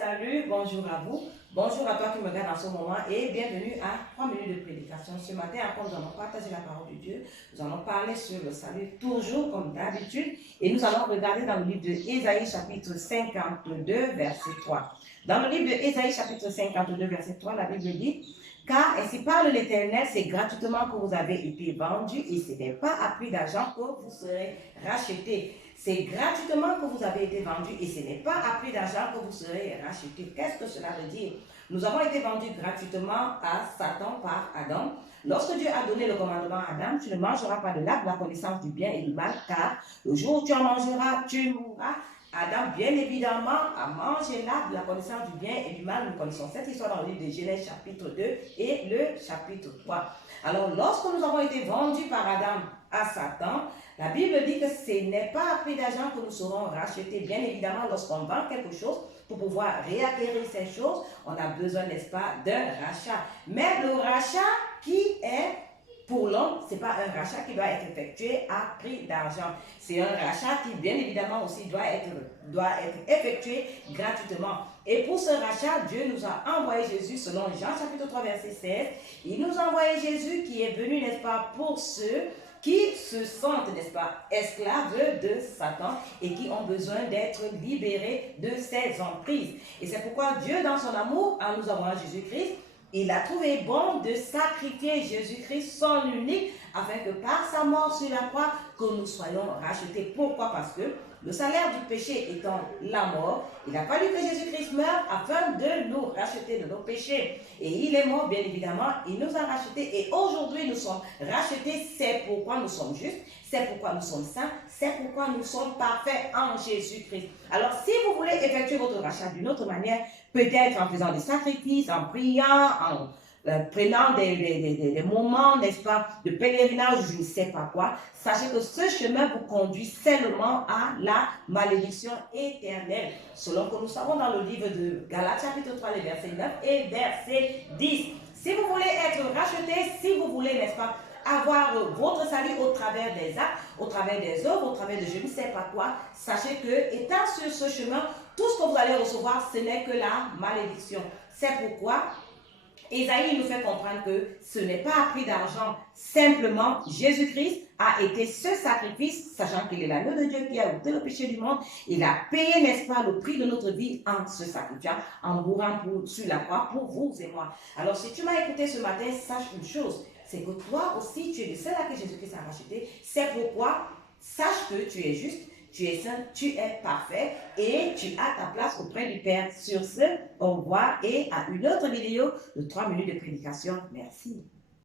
Salut, bonjour à vous. Bonjour à toi qui me regarde en ce moment et bienvenue à 3 minutes de prédication. Ce matin, encore, nous allons partager la parole de Dieu. Nous allons parler sur le salut, toujours comme d'habitude. Et nous allons regarder dans le livre de Ésaïe, chapitre 52, verset 3. Dans le livre de Ésaïe, chapitre 52, verset 3, la Bible dit: car ainsi parle l'Éternel, c'est gratuitement que vous avez été vendus et ce n'est pas à prix d'argent que vous serez rachetés. C'est gratuitement que vous avez été vendus et ce n'est pas à prix d'argent que vous serez rachetés. Qu'est-ce que cela veut dire? Nous avons été vendus gratuitement à Satan par Adam. Lorsque Dieu a donné le commandement à Adam, tu ne mangeras pas de l'arbre de la connaissance du bien et du mal, car le jour où tu en mangeras, tu mourras. Adam, bien évidemment, a mangé l'arbre de la connaissance du bien et du mal. Nous connaissons cette histoire dans le livre de Genèse chapitre 2 et le chapitre 3. Alors, lorsque nous avons été vendus par Adam à Satan, la Bible dit que ce n'est pas à prix d'argent que nous serons rachetés. Bien évidemment, lorsqu'on vend quelque chose, pour pouvoir réacquérir ces choses, on a besoin, n'est-ce pas, d'un rachat. Mais le rachat qui est pour l'homme, ce n'est pas un rachat qui doit être effectué à prix d'argent. C'est un rachat qui, bien évidemment, aussi doit être effectué gratuitement. Et pour ce rachat, Dieu nous a envoyé Jésus, selon Jean chapitre 3, verset 16. Il nous a envoyé Jésus qui est venu, n'est-ce pas, pour ceux qui se sentent, n'est-ce pas, esclaves de Satan et qui ont besoin d'être libérés de ses emprises. Et c'est pourquoi Dieu, dans son amour, en nous envoyant Jésus-Christ, il a trouvé bon de sacrifier Jésus-Christ, son unique, afin que par sa mort sur la croix, que nous soyons rachetés. Pourquoi? Parce que le salaire du péché étant la mort, il a fallu que Jésus-Christ meure afin de nous racheter de nos péchés. Et il est mort, bien évidemment, il nous a rachetés. Et aujourd'hui, nous sommes rachetés. C'est pourquoi nous sommes justes, c'est pourquoi nous sommes saints, c'est pourquoi nous sommes parfaits en Jésus-Christ. Alors, si vous voulez effectuer votre rachat d'une autre manière, peut-être en faisant des sacrifices, en priant, en prenant des moments, n'est-ce pas, de pèlerinage, je ne sais pas quoi, sachez que ce chemin vous conduit seulement à la malédiction éternelle. Selon que nous savons dans le livre de Galates, chapitre 3, les versets 9 et verset 10. Si vous voulez être racheté, si vous voulez, n'est-ce pas, avoir votre salut au travers des actes, au travers des œuvres, au travers de je ne sais pas quoi, sachez que, étant sur ce chemin, tout ce que vous allez recevoir, ce n'est que la malédiction. C'est pourquoi Ésaïe nous fait comprendre que ce n'est pas à prix d'argent. Simplement, Jésus-Christ a été ce sacrifice, sachant qu'il est l'agneau de Dieu qui a ôté le péché du monde. Il a payé, n'est-ce pas, le prix de notre vie en se sacrifiant, en mourant sur la croix pour vous et moi. Alors, si tu m'as écouté ce matin, sache une chose, c'est que toi aussi, tu es le seul à que Jésus-Christ a racheté. C'est pourquoi, sache que tu es juste, tu es saint, tu es parfait et tu as ta place auprès du Père. Sur ce, au revoir et à une autre vidéo de 3 minutes de prédication. Merci.